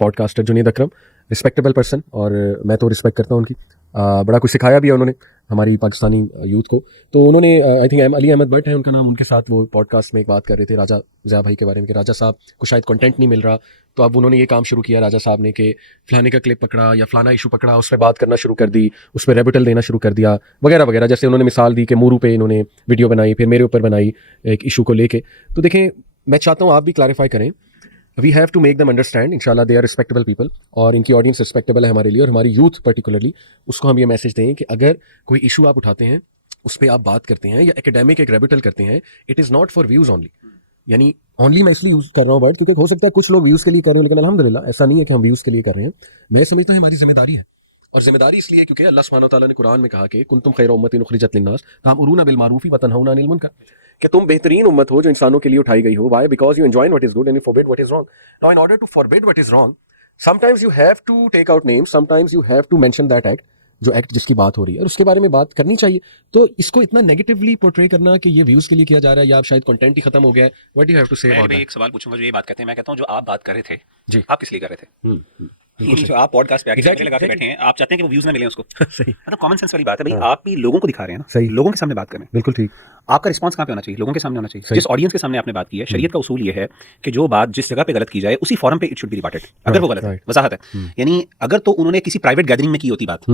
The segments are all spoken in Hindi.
पॉडकास्टर जुनेद अकरम, रिस्पेक्टेबल पर्सन, और मैं तो रिस्पेक्ट करता हूँ उनकी। बड़ा कुछ सिखाया भी है उन्होंने हमारी पाकिस्तानी यूथ को। तो उन्होंने आई थिंक अली अहमद भट्ट है उनका नाम, उनके साथ वो पॉडकास्ट में एक बात कर रहे थे राजा ज़िया भाई के बारे में कि राजा साहब को शायद कंटेंट नहीं मिल रहा, तो अब उन्होंने ये काम शुरू किया राजा साहब ने कि फलाने का क्लिप पकड़ा या फलाना इशू पकड़ा, उस पर बात करना शुरू कर दी, उस पर रेबटल देना शुरू कर दिया वगैरह वगैरह। जैसे उन्होंने मिसाल दी कि मूरू पे इन्होंने वीडियो बनाई, फिर मेरे ऊपर बनाई एक इशू को लेके। तो देखें, मैं चाहता हूँ आप भी क्लैरिफाई करें, we have to make them understand, इंशाल्लाह दे आर रिस्पेक्टेबल पीपल और इनकी ऑडियंस रिस्पेक्टेबल है हमारे लिए, और हमारी यूथ पर्टिकुलरली उसको हम ये मैसेज दें कि अगर कोई इशू आप उठाते हैं, उस पर आप बात करते हैं या एकेडमिक एक रेबिटल करते हैं, it is not for views only. यानी ओनली मैं इसलिए यूज़ कर रहा हूँ वर्ड क्योंकि हो सकता है कुछ लोग व्यूज़ के लिए कर रहे हो, लेकिन अल्हम्दुलिल्लाह ऐसा नहीं है कि हम व्यूज़ के लिए कर रहे हैं। मैं समझता हूँ हमारी जिम्मेदारी है, और जिम्मेदारी इसलिए क्योंकि अल्लाह सुब्हानहू व तआला ने कुरान में कहा कि कुंतुम खैरा उम्मतिन उखरिजत लिन्नास तामुरूना बिल मारूफी व तनहौना अनिल मुनकर, कि तुम बेहतरीन उम्मत हो जो इंसानों के लिए उठाई गई हो। Why? Because you enjoy what is good and you forbid what is wrong. Now in order to forbid what is wrong, sometimes you have to take out names, sometimes you have to mention that act, जो एक्ट जिसकी बात हो रही है, और उसके बारे में बात करनी चाहिए। तो इसको इतना नेगेटिवली पोर्ट्रे करना कि ये व्यूज के लिए किया जा रहा है या आप शायद कंटेंट ही खत्म हो गया है, what you have to say about that? एक सवाल पूछूंगा जो ये बात कहते हैं, मैं कहता हूँ जो आप बात कर रहे थे जी, आप किस लिए कर रहे थे? जो आप पॉडकास्ट पे आके Exactly, लगा के exactly. बैठे हैं, आप चाहते हैं कि वो व्यूज ना मिले उसको। सही, मतलब कॉमन सेंस वाली बात है भाई, हाँ। आप भी लोगों को दिखा रहे हैं ना, सही। लोगों के सामने बात कर रहे हैं, बिल्कुल ठीक। आपका रिस्पांस कहाँ पे होना चाहिए? लोगों के सामने होना चाहिए। सही। जिस ऑडियंस के सामने आपने बात की है, शरीयत का उसूल ये है कि जो बात जिस जगह पे गलत की जाए उसी फोरम पे इट शुड बी रिपोर्टेड, अगर वो गलत है, right. वजाहत है। यानी अगर तो उन्होंने किसी प्राइवेट गैदरिंग में की होती बात,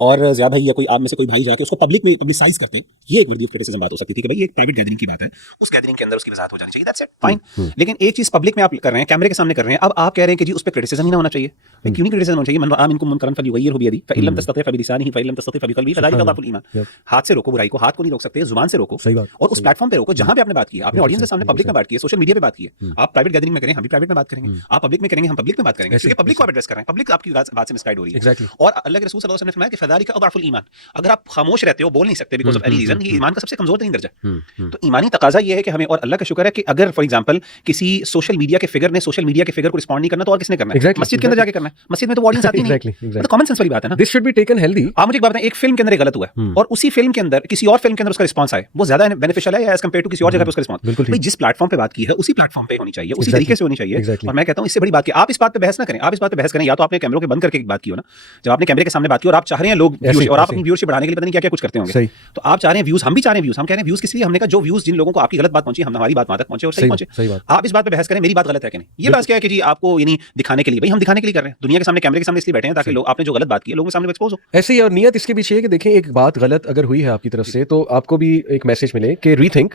और ज़िया भाई या कोई आप में से कोई भाई जाके उसको पब्लिक में पब्लिसाइज करते हैं, ये एक वर्दी ऑफ क्रिटिसिज्म बात हो सकती थी कि भाई एक प्राइवेट गैदरिंग की बात है, उस गैदरिंग के अंदर उसकी वजाहत हो जानी चाहिए, दैट्स इट, फाइन। लेकिन एक चीज पब्लिक में आप कर रहे हैं, कैमरे के सामने कर रहे हैं, अब आप कह रहे हैं कि जी उस पर क्रिटिसिज्म ही ना होना चाहिए। क्यों नहीं क्रिटिसिज्म होना चाहिए? मन आम इनको मुनकरन फलीगैय्यिरहु बियदिही फइन लम तस्तति फबिलिसानिही फइन लम तस्तति फबिक़ल्बिही फ़ज़ालिका ज़अफ़ुल ईमान। हाथ से रोको बुराई को, हाथ को नहीं रोक सकते, जुबान से रोको, सही बात, और उस प्लेटफॉर्म पे रोको जहां पे आपने बात की है। आपने ऑडियंस के सामने पब्लिक में बात की है, सोशल मीडिया पे बात की है। आप प्राइवेट गैदरिंग में करें, हम भी प्राइवेट में बात करेंगे, आप पब्लिक में करेंगे, हम पब्लिक में बात करेंगे, क्योंकि पब्लिक को आप एड्रेस कर रहे हैं, पब्लिक आपकी बात से मिसगाइड हो रही है। Exactly. और अल्लाह के रसूल सल्लल्लाहु अलैहि वसल्लम ने फरमाया कि फ़ज़ालिका अज़अफ़ुल ईमान, अगर आप खामोश रहते हो, बोल नहीं सकते बिकॉज़ ऑफ एनी रीजन, ये ईमान का सबसे कमजोर तरीन दर्जा है। तो ईमानी तकाजा ये है कि हमें, और अल्लाह का शुक्र है कि अगर फॉर एग्जांपल किसी सोशल मीडिया के फिगर ने सोशल मीडिया के फिगर को रिस्पॉन्ड नहीं करना, तो और किसने करना है? Exactly, मस्जिद के अंदर जाके करना है। मस्जिद में तो ऑडियंस आती नहीं है। तो कॉमन सेंस वाली बात है ना। This should be taken healthy. आप मुझे एक बात बताएं, एक फिल्म के अंदर गलत हुआ है और उसी फिल्म के अंदर किसी और फिल्म के अंदर उसका रिस्पांस आए, वो ज्यादा बेनिफिशियल है या एज कंपेयर टू किसी और जगह पे उसका रिस्पांस? बिल्कुल ठीक। भाई जिस प्लेटफॉर्म पे बात की है उसी प्लेटफॉर्म पे होनी चाहिए, उसी Exactly. तरीके से होनी चाहिए। Exactly. और मैं कहता हूं इससे बड़ी बात की आप इस बात पे बहस ना करें, आप इस बात पे बहस करें या तो आपने कैमरों के बंद करके बात की हो ना, जब आपने कैमरे के सामने बात की और आप चाह रहे हैं लोग व्यूज, और आप अपनी व्यूअरशिप बढ़ाने के लिए पता नहीं क्या क्या कुछ करते होंगे, सही। तो आप चाह रहे हैं व्यूज, हम भी चाह रहे हैं व्यूज, हम कह रहे हैं व्यूज किस लिए? हमने कहा जो व्यूज जिन लोगों को आपकी गलत बात पहुंची, हम हमारी बात वहां तक पहुंचे और सही पहुंचे। सही बात। आप इस बात पे बहस करें मेरी बात गलत है कि नहीं, ये बात क्या है कि जी आपको यानी दिखाने के लिए, भाई हम दिखाने के लिए कर रहे हैं, दुनिया के सामने कैमरे के सामने इसलिए बैठे हैं ताकि लोग आपने जो गलत बात की है लोगों के सामने एक्सपोज हो। ऐसे ही, और नियत इसके पीछे है कि देखें एक बात गलत अगर हुई है आपकी तरफ से, तो आपको भी एक मैसेज मिले कि रीथिंक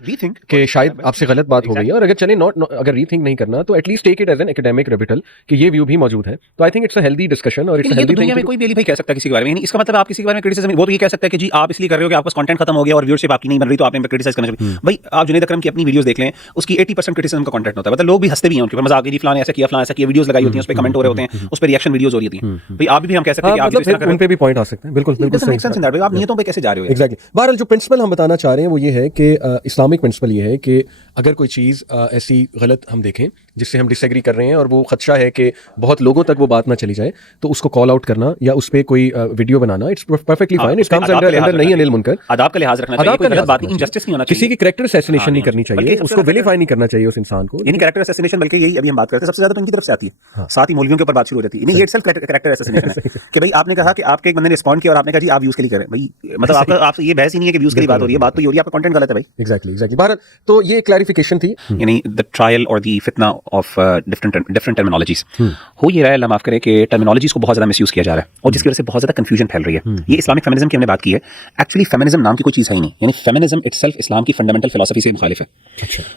कि शायद आपसे गलत बात हो गई है, और अगर चले अगर रीथिंक नहीं करना तो at least take it as an academic rebuttal कि ये व्यू भी मौजूद है। तो I think it's a healthy discussion, और इट्स अ हेल्दी दुनिया में कोई भी अली भाई कह सकता है किसी के बारे में, इसका मतलब आप किसी के बारे में क्रिटिसिज्म, वो तो ये कह सकता है कि जी आप इसलिए कर रहे हो कि आपका कंटेंट खत्म हो गया और व्यूअरशिप आपकी नहीं बन रही, तो आपने क्रिटिसाइज करना चाहिए। भाई आप जुनैद अकरम की अपनी वीडियोस देख लें, उसकी 80% क्रिटिसिज्म का कंटेंट होता है, मतलब लोग भी हंसते भी हैं उनके ऊपर, मजाक की फलाने ऐसा किया, फलाना ऐसा किया, वीडियोस लगाई होती हैं, उस पे कमेंट हो रहे होते हैं, उस पे रिएक्शन वीडियोस हो रही होती हैं। भाई आप भी हम कह सकते हैं कि आप इस तरह कर रहे उन पे भी पॉइंट आ सकते हैं। बिल्कुल बिल्कुल सही। हो, आप नियतों पे कैसे जा रहे हो? एग्जैक्टली। बहरहाल जो प्रिंसिपल हम बताना चाह रहे हैं वो ये है कि इस्लामिक प्रिंसिपल ये है कि अगर कोई चीज़ ऐसी गलत हम देखें जिससे हम डिसएग्री कर रहे हैं और वो खदशा है कि बहुत लोगों तक वो बात ना चली जाए, तो उसको कॉल आउट करना या उस पर कोई video banana, it's perfectly fine. It comes under नहीं अनिल मुनकर, आदाब का लिहाज रखना चाहिए, कोई गलत बात नहीं, इनजस्टिस नहीं होना चाहिए, किसी की कैरेक्टर असैसिनेशन नहीं करनी चाहिए, उसको विलिफाई नहीं करना चाहिए उस इंसान को। यानी कैरेक्टर असैसिनेशन, बल्कि यही अभी हम बात करते हैं सबसे ज्यादा तो इनकी तरफ से आती है, साथ ही मौलवियों के ऊपर बात शुरू हो जाती है। ये इटसेल्फ कैरेक्टर असैसिनेशन है कि भाई आपने कहा कि आपके एक बंदे ने रिस्पॉन्ड किया और आपने कहा जी आप व्यूज के लिए करें। भाई मतलब आपका आपसे ये बहस ही नहीं है कि व्यूज के लिए बात हो रही है, बात तो ये हो रही है आपका कंटेंट गलत है भाई। एग्जैक्टली। बहरहाल तो ये क्लैरिफिकेशन थी, यानी द ट्रायल और द फितना ऑफ डिफरेंट टर्मिनोलॉजीज। हो ये रहा है, अल्लाह माफ करे, कि टर्मिनोलॉजीज को बहुत ज्यादा मिसयूज किया जा रहा है और जिसकी वजह से बहुत ज्यादा कंफ्यूजन फैल रही है। ये इस्लामिक फेमिनिज्म की हमने बात की है, एक्चुअली फेमिनिज्म नाम की कोई चीज है ही नहीं, यानी फेमिनिज्म इटसेल्फ इस्लाम की फंडामेंटल फिलॉसफी से मुखालिफ है।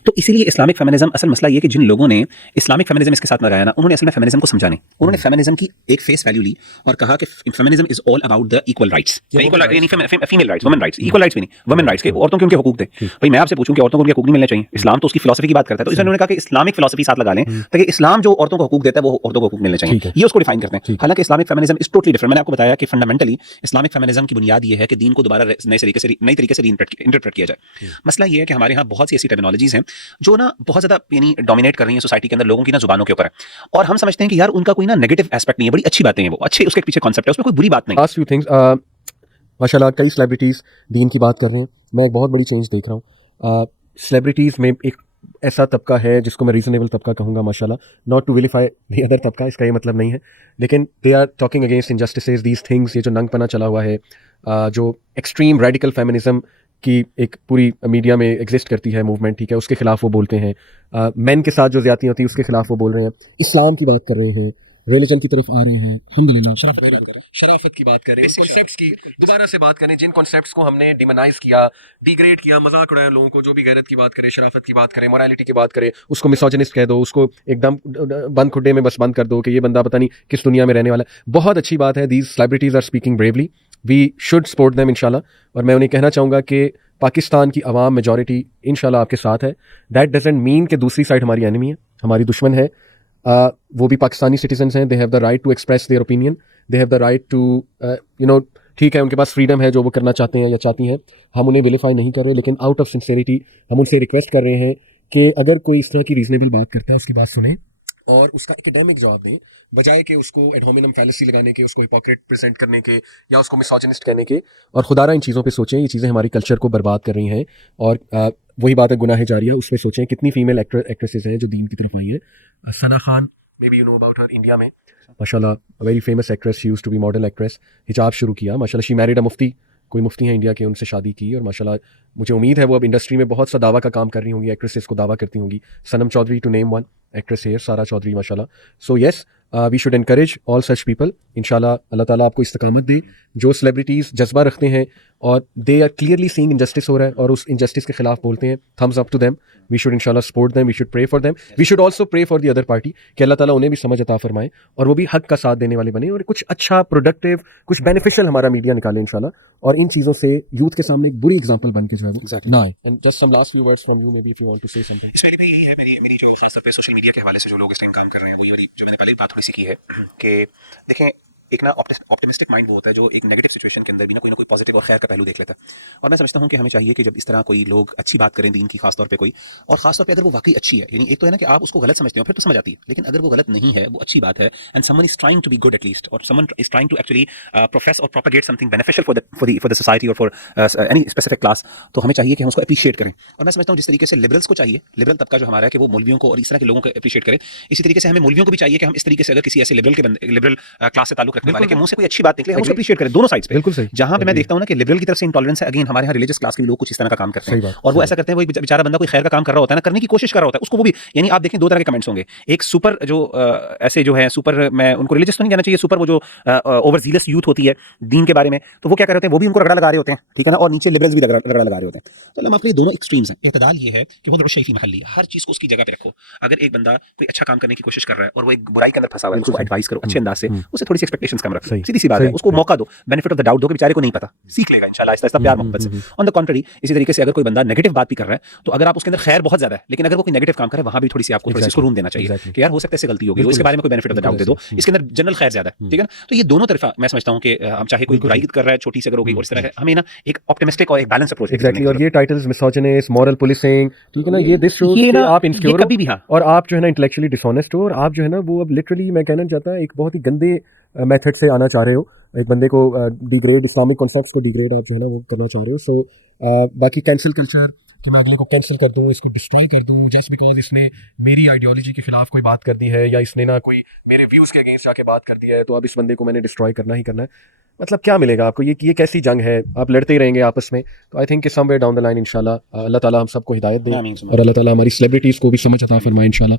तो इसीलिए इस्लामिक फेमिनिज्म, असल मसला ये कि जिन लोगों ने इस्लामिक फेमिनिज्म इसके साथ लगाया ना, उन्होंने असल में फेमिनिज्म को समझा नहीं, उन्होंने फेमिनिज्म की एक फेस वैल्यू ली और कहा कि feminism is all about the equal rights, female rights, women rights, equal rights भी नहीं, वुमेन राइट्स के, औरतों के उनके हकूक थे। भाई मैं आपसे पूछूं कि औरतों को उनके हकूक नहीं मिलने चाहिए? इस्लाम तो उसकी फिलॉसफी की बात करता है, तो इसलिए उन्होंने कहा कि इस्लामिक फिलॉसफी साथ लगा लें ताकि इस्लाम जो औरतों को हकूक देता है वो औरतों को हकूक मिलने चाहिए, ये उसको डिफाइन करते हैं। हालांकि Islamic feminism is totally different. मैंने आपको बताया कि फंडामेंटली इस्लामिक फेमिनिज्म की बुनियाद ये है कि दीन को दोबारा नई तरीके से इंटरप्रेट किया जाए। मसला ये है कि हमारे यहाँ बहुत सी ऐसी टर्मिनोलॉजीज हैं जो ना बहुत ज्यादा यानी डोमिनेट कर रही हैं सोसाइटी के अंदर, लोगों की ना जुबानों के ऊपर है, और हम समझते हैं कि यार उनका कोई ना नेगेटिव एस्पेक्ट नहीं है, बड़ी अच्छी बातें हैं वो, अच्छे उसके पीछे कॉन्सेप्ट है, उसमें कोई बुरी बात नहीं। लास्ट फ्यू थिंग्स, माशाल्लाह कई सेलिब्रिटीज़ दीन की बात कर रहे हैं, मैं एक बहुत बड़ी चेंज देख रहा हूँ। सेलिब्रिटीज़ में एक ऐसा तबका है जिसको मैं रीजनेबल तबका कहूँगा माशाल्लाह, not to vilify the other तबका, इसका ये मतलब नहीं है, लेकिन they are talking against injustices, these things, ये जो नंगपना चला हुआ है, जो एक्सट्रीम रेडिकल फेमिनिज्म की एक पूरी मीडिया में एग्जिस्ट करती है मूवमेंट, ठीक है, उसके खिलाफ वो बोलते हैं, मेन के साथ जो ज्यादती होती है उसके खिलाफ वो बोल रहे हैं, इस्लाम की बात कर रहे हैं, रिलीजन की तरफ आ रहे हैं, अल्हम्दुलिल्लाह, शराफत की बात करें, कॉन्सेप्ट्स की दोबारा से बात करें, जिन कॉन्सेप्ट्स को हमने डिमोनाइज किया, डिग्रेड किया, मजाक उड़ाया लोगों को, जो भी गैरत की बात करे, शराफत की बात करे, मोरालिटी की बात करे, उसको मिसोजिनिस्ट कह दो, उसको एकदम बंद खुड्डे में बस बंद कर दो कि ये बंदा पता नहीं किस दुनिया में रहने वाला है। बहुत अच्छी बात है, these celebrities are speaking bravely, we should support them इंशाल्लाह। और मैं उन्हें कहना चाहूँगा कि पाकिस्तान की आवाम मेजॉरिटी इंशाल्लाह आपके साथ है। दैट डजंट मीन कि दूसरी साइड हमारी एनिमी है, हमारी दुश्मन है। वो भी पाकिस्तानी सिटीजन्स हैं, they have the right to express their opinion, they have the right to ठीक है, उनके पास फ्रीडम है, जो वो करना चाहते हैं या चाहती हैं, हम उन्हें विलिफाई नहीं कर रहे, लेकिन आउट ऑफ सिंसेरिटी हम उनसे रिक्वेस्ट कर रहे हैं कि अगर कोई इस तरह की रीजनेबल बात करता है उसकी बात सुने और उसका एकेडमिक जवाब दें, बजाय कि उसको एड होमिनम फैलेसी लगाने के, उसको हिपोक्रेट प्रेजेंट करने के या उसको मिसोजिनिस्ट कहने के। और खुदारा इन चीज़ों पे सोचें, ये चीज़ें हमारी कल्चर को बर्बाद कर रही हैं। और वही बात है, गुनाह जारिया, उसमें सोचें कितनी फीमेल एक्ट्रेसेस हैं जो दीन की तरफ आई हैं। Sana Khan, may be you know about her, India में माशाल्लाह very famous actress, she used to be model actress, हिजाब शुरू किया माशाल्लाह, शी मैरिड अ मुफ्ती, कोई मुफ्ती हैं इंडिया के, उनसे शादी की और माशाल्लाह मुझे उम्मीद है वो अब इंडस्ट्री में बहुत सा दावा का काम कर रही होंगी, एक्ट्रेसेस को दावा करती होंगी। Sanam Chaudhry to name one actress here, Sara Chaudhry माशाल्लाह। So yes, we should encourage all such people, इंशाल्लाह अल्लाह ताला आपको इस्तकामत दे। जो सेलिब्रिटीज़ जज्बा रखते हैं और they are clearly seeing injustice हो रहा है और उस इनजस्टिस के खिलाफ बोलते हैं, thumbs up to them, we should इंशाल्लाह support them, we should pray for them, we should also pray for the other party कि अल्लाह ताला उन्हें भी समझ अता फरमाए और वो भी हक का साथ देने वाले बने और कुछ अच्छा प्रोडक्टिव, कुछ बेनिफिशियल हमारा मीडिया निकाले इंशाल्लाह, और इन चीज़ों से यूथ के सामने एक बुरी एग्जाम्पल बन के जो है वो ना आए। And just some last few words from you, maybe if you want to say something. इसमें भी यही है, मेरी जो खासतौर पे सोशल मीडिया के हवाले से जो लोग इस टाइम काम कर रहे हैं, वही वाली जो मैंने पहले बात थोड़ी सी की है कि देखें, एक ना ऑप्टिमिस्टिक माइंड वो होता है जो एक नेगेटिव सिचुएशन के अंदर भी ना कोई पॉजिटिव और खैर का पहलू देख लेता है। और मैं समझता हूँ कि हमें चाहिए कि जब इस तरह कोई लोग अच्छी बात करें दीन की, खासतौर पे कोई, और खासतौर पे अगर वो वाकई अच्छी है, यानी एक तो है ना कि आप उसको गलत समझते हो फिर तो समझ आती है, लेकिन अगर वो गलत नहीं है, वो अच्छी बात है, and someone is trying to be good at least, और someone is trying to actually profess और propagate something beneficial for the society और फॉर एनी स्पेसिफिक क्लास, तो हमें चाहिए कि हम उसको अप्रिशिएट करें। और मैं समझता हूँ जिस तरीके से लिबरल्स को चाहिए, लिबरल तबका जो हमारा है, कि वो मौलवियों को और इस तरह के लोगों को अप्रिशिएट करे, इसी तरीके से हमें मौलवियों को भी चाहिए कि हम इस तरीके से अगर किसी ऐसे लिबरल क्लास से ताल्लुक रखने वाले के मुंह से कोई अच्छी बात निकले, हम उसको अप्रिशिएट करें दोनों साइड्स पे। बिल्कुल सही। जहां पे मैं देखता हूं ना कि लिबरल की तरफ से इंटॉलरेंस है, अगेन हमारे यहाँ रिलीजियस क्लास के भी लोग कुछ इस तरह का काम करते हैं, और वो ऐसा करते हैं, वो एक बेचारा बंदा कोई खैर का काम कर रहा होता है ना, करने की कोशिश कर रहा होता है, उसको वो भी, यानी आप देखें दो तरह के कमेंट्स होंगे, एक सुपर जो ऐसे जो है सुपर, मैं उनको रिलीजियस तो नहीं कहना चाहिए, सुपर वो जो ओवर जीलस यूथ होती है दीन के बारे में, तो वो क्या कर रहे होते हैं, वो भी उनको रगड़ा लगा रहे होते हैं, ठीक है ना, और नीचे लिबरल्स भी रगड़ा लगा रहे होते हैं। तो अल्लाह माफ करे, दोनों एक्सट्रीम्स हैं। इत्तदाल ये है कि वो शैफी महल्ली, हर चीज को उसकी जगह पे रखो। अगर एक बंदा कोई अच्छा काम करने की कोशिश कर रहा है और वो एक बुराई के अंदर फंसा हुआ है, उसको एडवाइस करो अच्छे अंदाज से, उसे थोड़ी सी एक्सपेक्टेशंस कम रखो, सीधी सी बात है, उसको मौका दो, बेनिफिट ऑफ द डाउट दो कि बेचारे को नहीं पता, सीख लेगा इंशाल्लाह आहिस्ता आहिस्ता प्यार मोहब्बत से। ऑन द कॉन्ट्ररी, इसी तरीके से अगर कोई बंदा नेगेटिव बात भी कर रहा है, तो अगर आप उसके अंदर खैर बहुत ज्यादा है, लेकिन अगर वो कोई नेगेटिव काम करे, वहां भी थोड़ी सी आपको थोड़ी सी रूम देना चाहिए कि यार हो सकता है इससे गलती होगी, तो इसके बारे में कोई बेनिफिट ऑफ द डाउट दे दो, इसके अंदर जनरल खैर ज्यादा है, ठीक है ना। तो ये दोनों तरफा मैं समझता हूं कि हम चाहे कोई बुराई कर रहा है छोटी सी अगर हो गई, और इस तरह हमें ना एक ऑप्टिमिस्टिक और एक बैलेंस अप्रोच, एग्जैक्टली। और ये टाइटल्स मिसोजिनिस्ट, मॉरल पुलिसिंग, ठीक है ना, ये दिस शोज कि आप इनसिक्योर कभी भी, हाँ, और आप जो है ना इंटेलेक्चुअली डिसऑनेस्ट हो, और आप जो है ना वो अब लिटरली मैं कहना चाहता एक बहुत ही गंदे मेथड से आना चाह रहे हो, एक बंदे को डिग्रेड, इस्लामिक कॉन्सेप्ट्स को डिग्रेड आप जो है ना वो करना चाह रहे हो। सो बाकी कैंसिल कल्चर कि मैं अगले को कैंसिल कर दूं, इसको डिस्ट्रॉय कर दूं जस्ट बिकॉज इसने मेरी आइडियोलॉजी के खिलाफ कोई बात कर दी है या इसने ना कोई मेरे व्यूज़ के अगेंस्ट जाके बात कर दिया है, तो अब इस बंदे को मैंने डिस्ट्रॉय करना ही करना है। मतलब क्या मिलेगा आपको, ये कैसी जंग है, आप लड़ते ही रहेंगे आपस में। तो आई थिंक कि समवेयर डाउन द लाइन इंशाल्लाह अल्लाह ताला हम सबको हिदायत दे और अल्लाह ताला हमारी सेलिब्रिटीज़ को भी समझ अता फरमाए इंशाल्लाह।